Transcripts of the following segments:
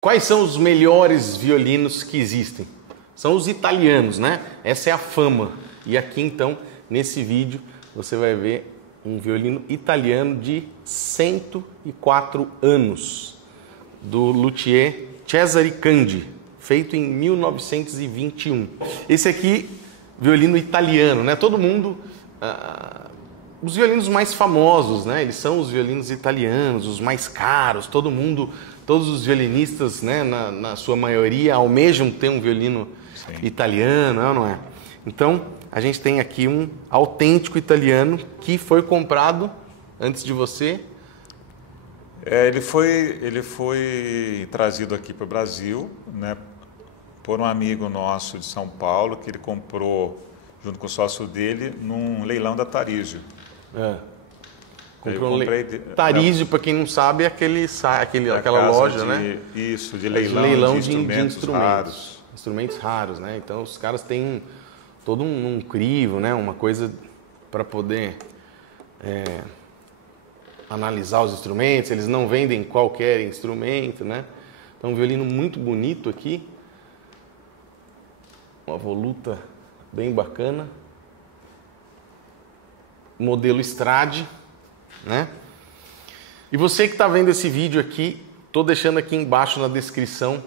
Quais são os melhores violinos que existem? São os italianos, né? Essa é a fama. E aqui então, nesse vídeo, você vai ver um violino italiano de 104 anos, do luthier Cesare Candi, feito em 1921. Esse aqui, violino italiano, né? Todo mundo... os violinos mais famosos, né? Eles são os violinos italianos, os mais caros. Todos os violinistas, né, na sua maioria, almejam ter um violino italiano, não é? Então, a gente tem aqui um autêntico italiano que foi comprado antes de você. Ele foi trazido aqui para o Brasil, né, por um amigo nosso de São Paulo, que ele comprou junto com o sócio dele num leilão da Tarizio. Comprou Tarizio, para quem não sabe, é aquela loja, né? Isso, de leilão de instrumentos raros. Instrumentos raros, né? Então os caras têm todo um crivo, né? Uma coisa para poder analisar os instrumentos. Eles não vendem qualquer instrumento, né? Então um violino muito bonito aqui, uma voluta bem bacana, modelo Strade, né? E você que está vendo esse vídeo aqui, estou deixando aqui embaixo na descrição,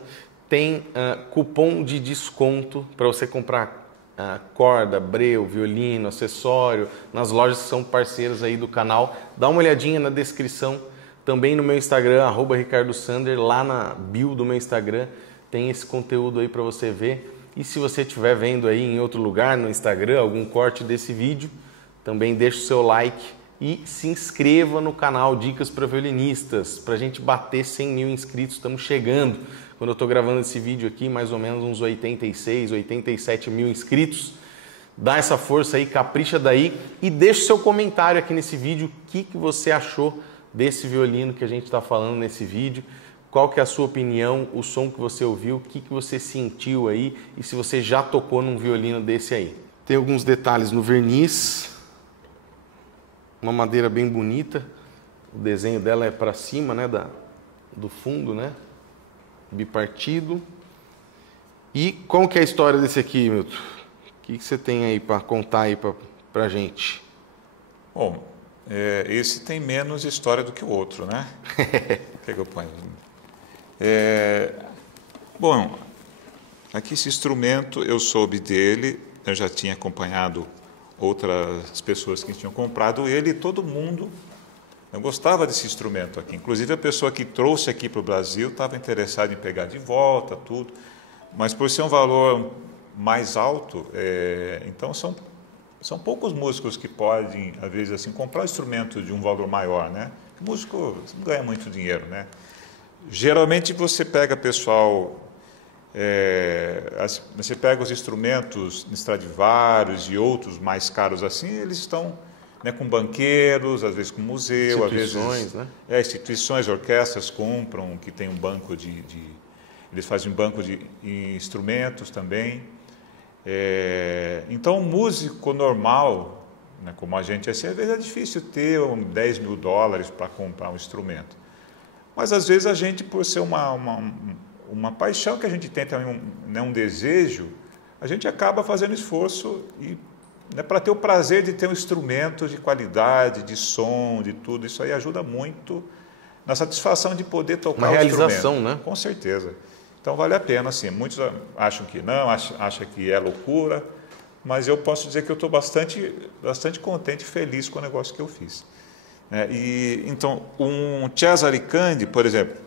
tem cupom de desconto para você comprar corda, breu, violino, acessório, nas lojas que são parceiras aí do canal. Dá uma olhadinha na descrição, também no meu Instagram, @ricardosander, lá na bio do meu Instagram, tem esse conteúdo aí para você ver. E se você estiver vendo aí em outro lugar, no Instagram, algum corte desse vídeo, também deixa o seu like e se inscreva no canal Dicas para Violinistas, para a gente bater 100 mil inscritos. Estamos chegando, quando eu estou gravando esse vídeo aqui, mais ou menos uns 86, 87 mil inscritos. Dá essa força aí, capricha daí e deixa o seu comentário aqui nesse vídeo. O que você achou desse violino que a gente está falando nesse vídeo? Qual que é a sua opinião, o som que você ouviu, o que você sentiu aí e se você já tocou num violino desse aí. Tem alguns detalhes no verniz. Uma madeira bem bonita, o desenho dela é para cima, né, do fundo, né, bipartido. E como que é a história desse aqui, Milton? O que você tem aí para contar aí para gente? Bom, esse tem menos história do que o outro, né? O que eu ponho? Bom, aqui esse instrumento eu soube dele, eu já tinha acompanhado outras pessoas que tinham comprado ele, e todo mundo gostava desse instrumento aqui. Inclusive a pessoa que trouxe aqui para o Brasil estava interessada em pegar de volta, tudo. Mas por ser um valor mais alto, então são poucos músicos que podem, às vezes, assim, comprar um instrumento de um valor maior, né? O músico não ganha muito dinheiro, né? Geralmente você pega pessoal... você pega os instrumentos Stradivarius e outros mais caros assim, eles estão, né, com banqueiros, às vezes com museu, instituições, às vezes, né? Instituições, orquestras compram, que tem um banco eles fazem um banco de instrumentos também. Então, um músico normal, né, como a gente, assim, às vezes é difícil ter $10 mil para comprar um instrumento. Mas às vezes a gente, por ser uma paixão que a gente tem também, um desejo, a gente acaba fazendo esforço para ter o prazer de ter um instrumento de qualidade, de som, de tudo. Isso aí ajuda muito na satisfação de poder tocar o instrumento. Uma realização, né? Com certeza. Então vale a pena, assim. Muitos acham que não, acham que é loucura, mas eu posso dizer que eu estou bastante contente e feliz com o negócio que eu fiz. Então, um Cesare Candi, por exemplo.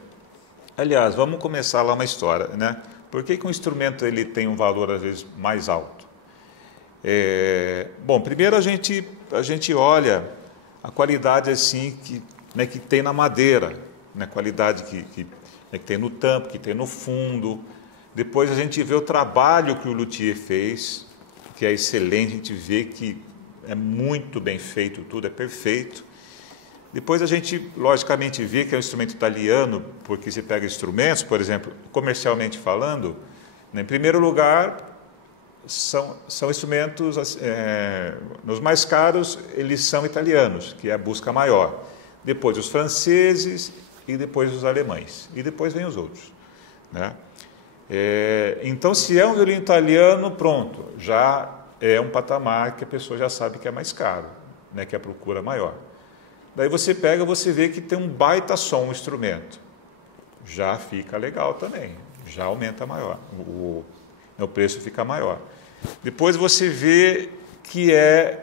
Aliás, vamos começar lá uma história, né? Por que um instrumento ele tem um valor, às vezes, mais alto? Bom, primeiro a gente olha a qualidade assim, que tem na madeira, né? A qualidade que tem no tampo, que tem no fundo. Depois a gente vê o trabalho que o luthier fez, que é excelente, a gente vê que é muito bem feito, tudo é perfeito. Depois a gente, logicamente, vê que é um instrumento italiano, porque você pega instrumentos, por exemplo, comercialmente falando, né, em primeiro lugar, são instrumentos, nos mais caros, eles são italianos, que é a busca maior. Depois os franceses e depois os alemães. E depois vem os outros. né? Então, se é um violino italiano, pronto, já é um patamar que a pessoa já sabe que é mais caro, né? Que a procura é maior. Daí você pega, você vê que tem um baita som o instrumento, já fica legal também, já aumenta maior, o preço fica maior. Depois você vê que é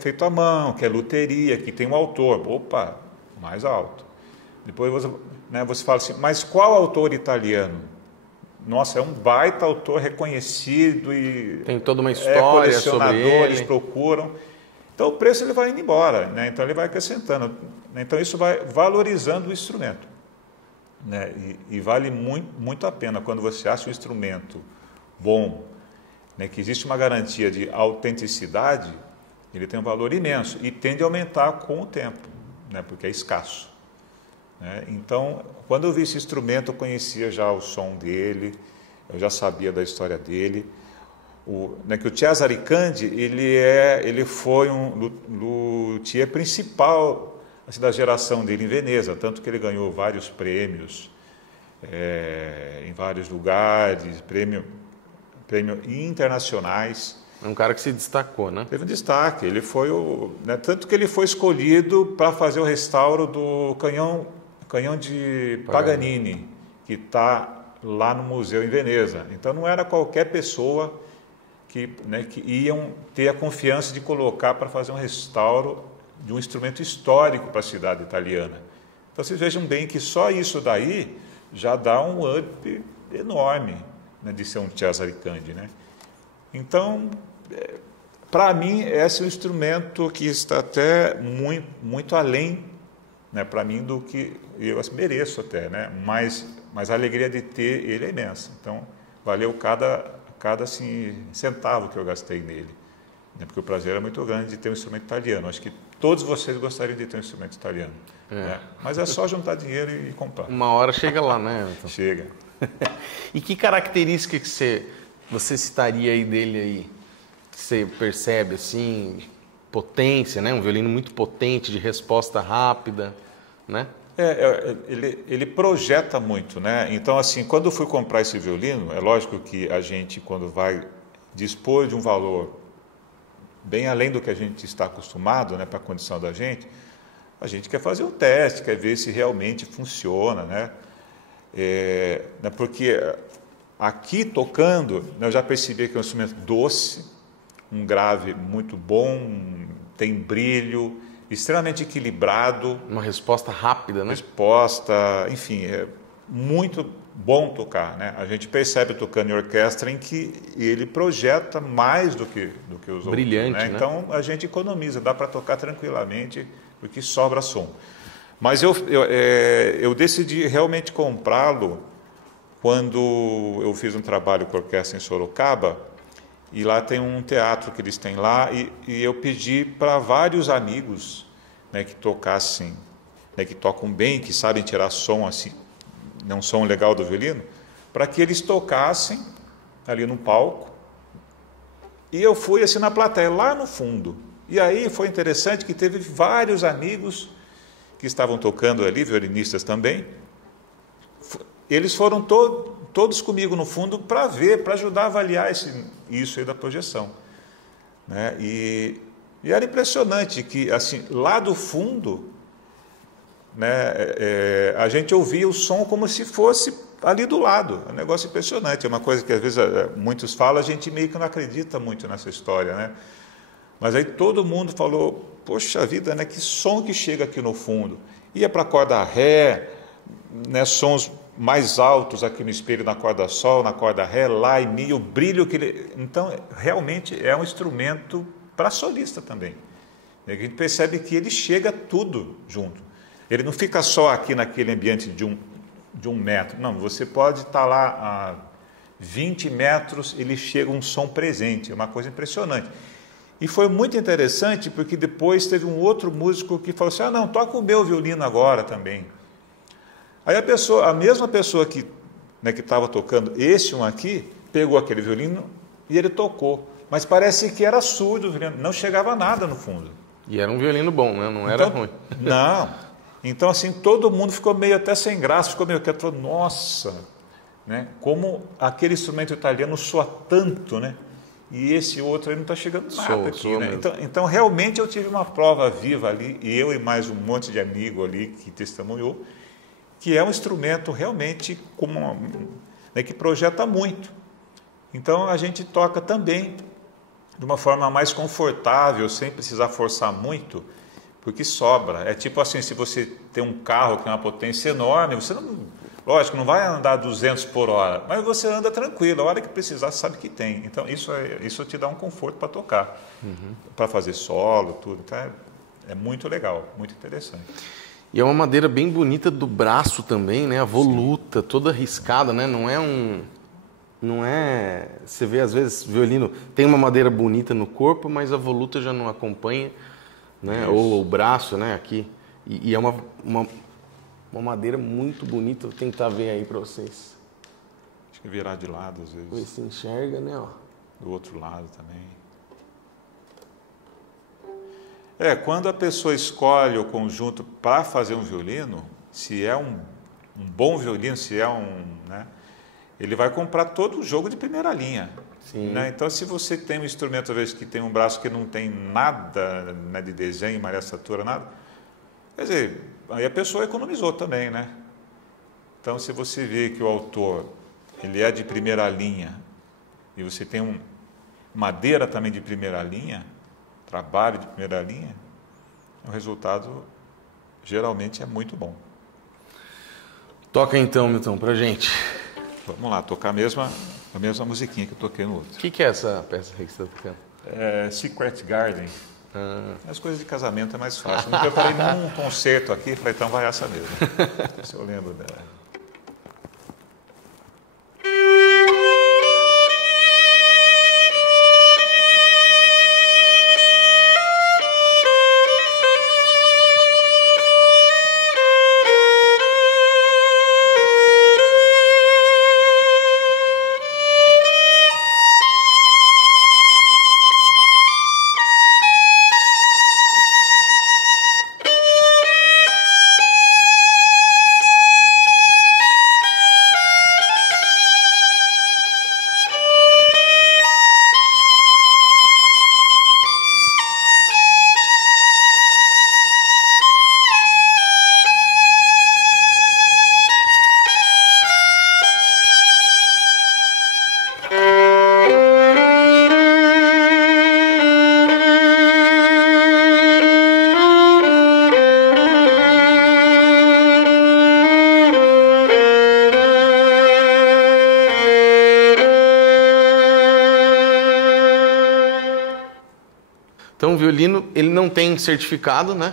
feito à mão, que é luteria, que tem um autor, opa, mais alto. Depois você fala assim, mas qual autor italiano? Nossa, é um baita autor reconhecido e tem toda uma história sobre ele. Colecionadores procuram. Então o preço ele vai indo embora, né? Então ele vai acrescentando. Então isso vai valorizando o instrumento, né? E vale muito, muito a pena quando você acha um instrumento bom, né? Que existe uma garantia de autenticidade, ele tem um valor imenso e tende a aumentar com o tempo, né? Porque é escasso. Então, quando eu vi esse instrumento, eu conhecia já o som dele, eu já sabia da história dele. Que o Cesare Candi, ele foi um luthier principal assim, da geração dele em Veneza, tanto que ele ganhou vários prêmios em vários lugares, prêmios internacionais. É um cara que se destacou, né? Teve um destaque, ele foi tanto que ele foi escolhido para fazer o restauro do canhão de Paganini, que está lá no museu em Veneza. Então não era qualquer pessoa que iam ter a confiança de colocar para fazer um restauro de um instrumento histórico para a cidade italiana. Então vocês vejam bem que só isso daí já dá um up enorme, né, de ser um Cesare Candi, né? Então, para mim, esse é um instrumento que está até muito, muito além, né, para mim, do que eu mereço até, né? Mas a alegria de ter ele é imensa. Então, valeu cada assim, centavo que eu gastei nele, né? Porque o prazer é muito grande de ter um instrumento italiano. Acho que todos vocês gostariam de ter um instrumento italiano. Né? Mas é só juntar dinheiro e comprar. Uma hora chega lá, né? Então. Chega. E que característica que você citaria aí dele aí? Que você percebe assim, potência, né? Um violino muito potente, de resposta rápida, né? Ele projeta muito, né? Então, assim, quando eu fui comprar esse violino, é lógico que a gente, quando vai dispor de um valor bem além do que a gente está acostumado, né, para a condição da gente, a gente quer fazer um teste, quer ver se realmente funciona, né? Porque aqui tocando, eu já percebi que é um instrumento doce, um grave muito bom, tem brilho, extremamente equilibrado. Uma resposta rápida, né? Enfim, é muito bom tocar, né? A gente percebe tocando em orquestra em que ele projeta mais do que os brilhante, outros, né? Né? Então a gente economiza, dá para tocar tranquilamente porque sobra som. Mas eu decidi realmente comprá-lo quando eu fiz um trabalho com a orquestra em Sorocaba, e lá tem um teatro que eles têm lá, e eu pedi para vários amigos, né, que tocassem, né, que tocam bem, que sabem tirar som assim, um som legal do violino, para que eles tocassem ali no palco, e eu fui assim na plateia, lá no fundo. E aí foi interessante que teve vários amigos que estavam tocando ali, violinistas também. Eles foram todos comigo no fundo para ver, para ajudar a avaliar isso aí da projeção, né? E era impressionante que, assim, lá do fundo, né, a gente ouvia o som como se fosse ali do lado. É um negócio impressionante, é uma coisa que às vezes muitos falam, a gente meio que não acredita muito nessa história, né? Mas aí todo mundo falou, poxa vida, né, que som que chega aqui no fundo. Ia para a corda ré, né, sons mais altos aqui no espelho, na corda sol, na corda ré, lá e mi, o brilho que ele... Então, realmente é um instrumento para solista também. A gente percebe que ele chega tudo junto. Ele não fica só aqui naquele ambiente de um metro. Não, você pode estar lá a 20 metros, ele chega um som presente. É uma coisa impressionante. E foi muito interessante porque depois teve um outro músico que falou assim, não, toca o meu violino agora também. Aí a mesma pessoa que estava tocando esse um aqui, pegou aquele violino e ele tocou. Mas parece que era surdo o violino, não chegava nada no fundo. E era um violino bom, né? Não era ruim. Não. Então, assim, todo mundo ficou meio até sem graça, ficou meio quieto, falou, nossa, né? Como aquele instrumento italiano soa tanto, né? E esse outro aí não está chegando nada aqui, né? Então, realmente eu tive uma prova viva ali, e eu e mais um monte de amigo ali que testemunhou, que é um instrumento realmente né, que projeta muito. Então a gente toca também de uma forma mais confortável, sem precisar forçar muito, porque sobra. É tipo assim, se você tem um carro que tem uma potência enorme, você não, lógico, não vai andar 200 por hora, mas você anda tranquilo, a hora que precisar sabe que tem. Então isso te dá um conforto para tocar, para fazer solo, tudo. Então é muito legal, muito interessante. E é uma madeira bem bonita do braço também, né? A voluta, toda riscada, né? Não é... Você vê, às vezes, violino tem uma madeira bonita no corpo, mas a voluta já não acompanha, né? Ou o braço, né? Aqui. E é uma madeira muito bonita. Vou tentar ver aí para vocês. Acho que virar de lado, às vezes. Ver se enxerga, né? Ó. Do outro lado também. Quando a pessoa escolhe o conjunto para fazer um violino, se é um bom violino, se é né, ele vai comprar todo o jogo de primeira linha. Sim. Né? Então, se você tem um instrumento, às vezes, que tem um braço que não tem nada, né, de desenho, marcatura, nada, quer dizer, aí a pessoa economizou também, né? Então, se você vê que o autor, ele é de primeira linha, e você tem madeira também de primeira linha, trabalho de primeira linha, o resultado geralmente é muito bom. Toca então, Milton, pra gente. Vamos lá, tocar a mesma musiquinha que eu toquei no outro. O que é essa peça aí que você está tocando? Secret Garden. As coisas de casamento é mais fácil. Eu falei num concerto aqui, falei, então vai essa mesmo. Se eu lembro dela. Então, o violino, ele não tem certificado, né?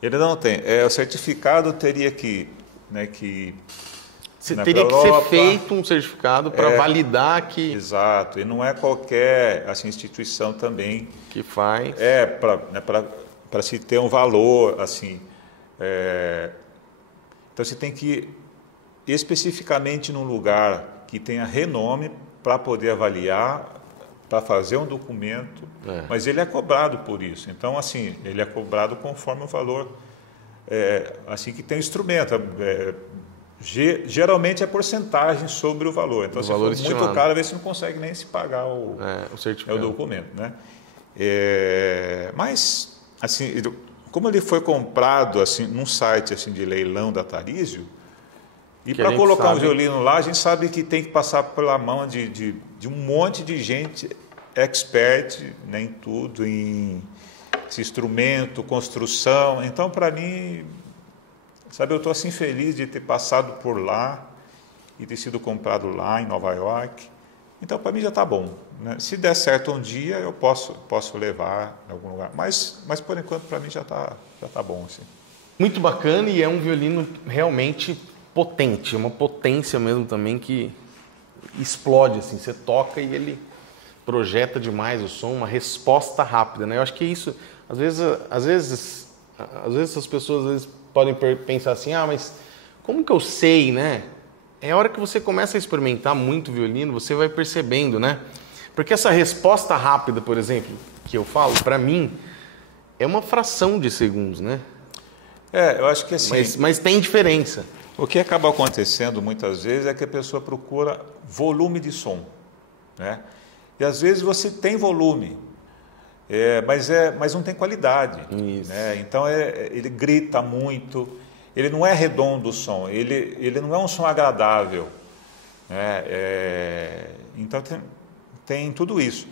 Ele não tem. O certificado teria que... Né, teria que ser feito um certificado para validar que... Exato. E não é qualquer assim, instituição também... Que faz... para se ter um valor, assim... Então, você tem que ir especificamente num lugar que tenha renome para poder avaliar, para fazer um documento, mas ele é cobrado por isso. Então, assim, ele é cobrado conforme o valor assim que tem o instrumento. Geralmente é porcentagem sobre o valor. Então, se for muito caro, às vezes você não consegue nem se pagar o documento, né? Mas, assim, como ele foi comprado assim num site assim de leilão da Tarísio, e para colocar um violino lá, a gente sabe que tem que passar pela mão de um monte de gente expert, né, em tudo, em esse instrumento, construção. Então, para mim, sabe, eu estou assim feliz de ter passado por lá e ter sido comprado lá em Nova York. Então, para mim já está bom, né? Se der certo um dia, eu posso levar em algum lugar. Mas por enquanto, para mim já tá bom, assim. Muito bacana, e é um violino realmente potente, uma potência mesmo também que explode, assim, você toca e ele projeta demais o som, uma resposta rápida, né? Eu acho que isso, às vezes as pessoas às vezes podem pensar assim, mas como que eu sei, né? É a hora que você começa a experimentar muito violino, você vai percebendo, né? Porque essa resposta rápida, por exemplo, que eu falo, para mim, é uma fração de segundos, né? Eu acho que assim... Mas tem diferença. O que acaba acontecendo muitas vezes é que a pessoa procura volume de som, né? E às vezes você tem volume, mas não tem qualidade, né? Então ele grita muito, ele não é redondo o som, ele não é um som agradável, né? Então tem tudo isso.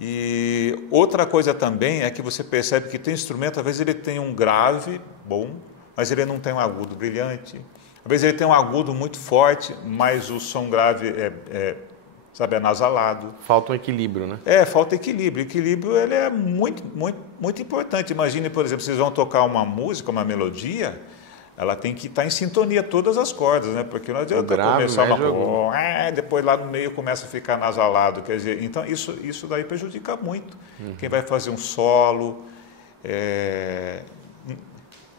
E outra coisa também é que você percebe que tem instrumento, às vezes ele tem um grave bom, mas ele não tem um agudo brilhante. Às vezes ele tem um agudo muito forte, mas o som grave é anasalado. Falta um equilíbrio, né? Falta equilíbrio. O equilíbrio ele é muito, muito, muito importante. Imagine, por exemplo, vocês vão tocar uma música, uma melodia, ela tem que estar em sintonia todas as cordas, né? Porque não adianta começar depois lá no meio começa a ficar nasalado. Quer dizer, então isso daí prejudica muito. Quem vai fazer um solo.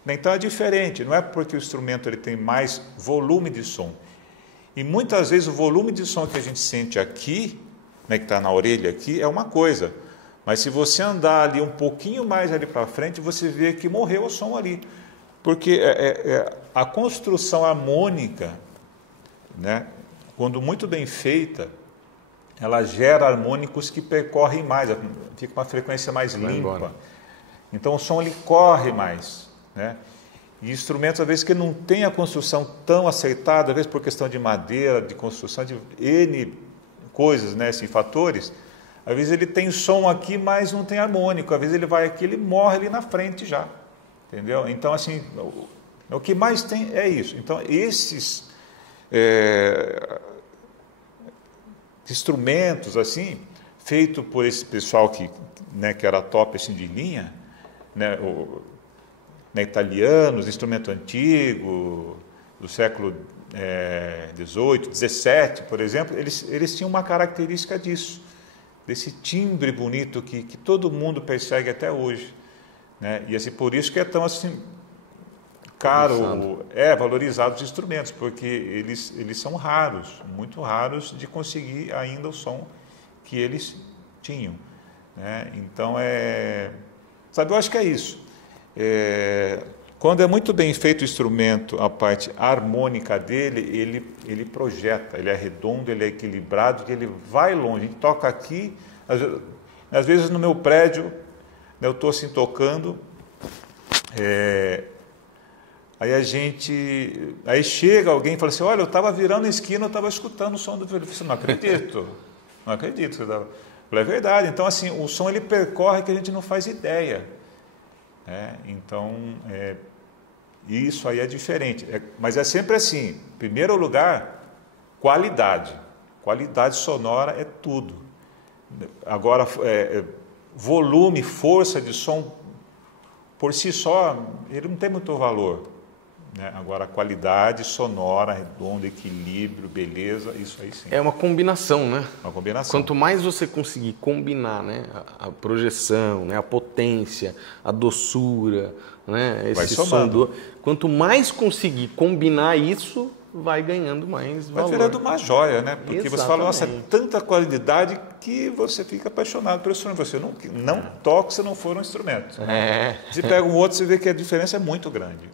Então é diferente, não é porque o instrumento ele tem mais volume de som. E muitas vezes o volume de som que a gente sente aqui, né, que está na orelha aqui, é uma coisa. Mas se você andar ali um pouquinho mais ali para frente, você vê que morreu o som ali. Porque a construção harmônica, né, quando muito bem feita, ela gera harmônicos que percorrem mais, fica uma frequência mais limpa. Então o som ele corre mais, né? E instrumentos, às vezes, que não tem a construção tão aceitada, às vezes por questão de madeira, de construção, de N coisas, né, assim, fatores, às vezes ele tem som aqui, mas não tem harmônico, às vezes ele vai aqui, ele morre ali na frente já, entendeu? Então, assim, o que mais tem é isso. Então, esses instrumentos, assim, feito por esse pessoal que era top, assim, de linha, né, italianos, instrumento antigo, do século XVIII, XVII, por exemplo, eles tinham uma característica disso, desse timbre bonito que todo mundo persegue até hoje, né? E assim, por isso que é tão assim caro, valorizado os instrumentos, porque eles são raros, muito raros de conseguir ainda o som que eles tinham, né? Então eu acho que é isso. Quando é muito bem feito o instrumento, a parte harmônica dele, ele projeta, ele é redondo, ele é equilibrado, ele vai longe. A gente toca aqui, às vezes no meu prédio, né, eu estou assim tocando, aí chega alguém e fala assim, olha, eu estava virando a esquina, eu estava escutando o som do violino. Eu falei, não acredito. Eu falei, é verdade. Então assim, o som ele percorre que a gente não faz ideia. Então, isso aí é diferente. Mas é sempre assim, em primeiro lugar, qualidade. Qualidade sonora é tudo. Agora, volume, força de som, por si só, ele não tem muito valor, né? Agora, qualidade sonora, redonda, equilíbrio, beleza, isso aí sim. É uma combinação, né? Uma combinação. Quanto mais você conseguir combinar, né, a projeção, né, a potência, a doçura, né, esse som, quanto mais conseguir combinar isso, vai ganhando mais valor. Vai virando uma joia, né? Porque Exatamente. Você fala, nossa, é tanta qualidade que você fica apaixonado pelo instrumento. Você não toca se não for um instrumento. Se pega um outro, você vê que a diferença é muito grande.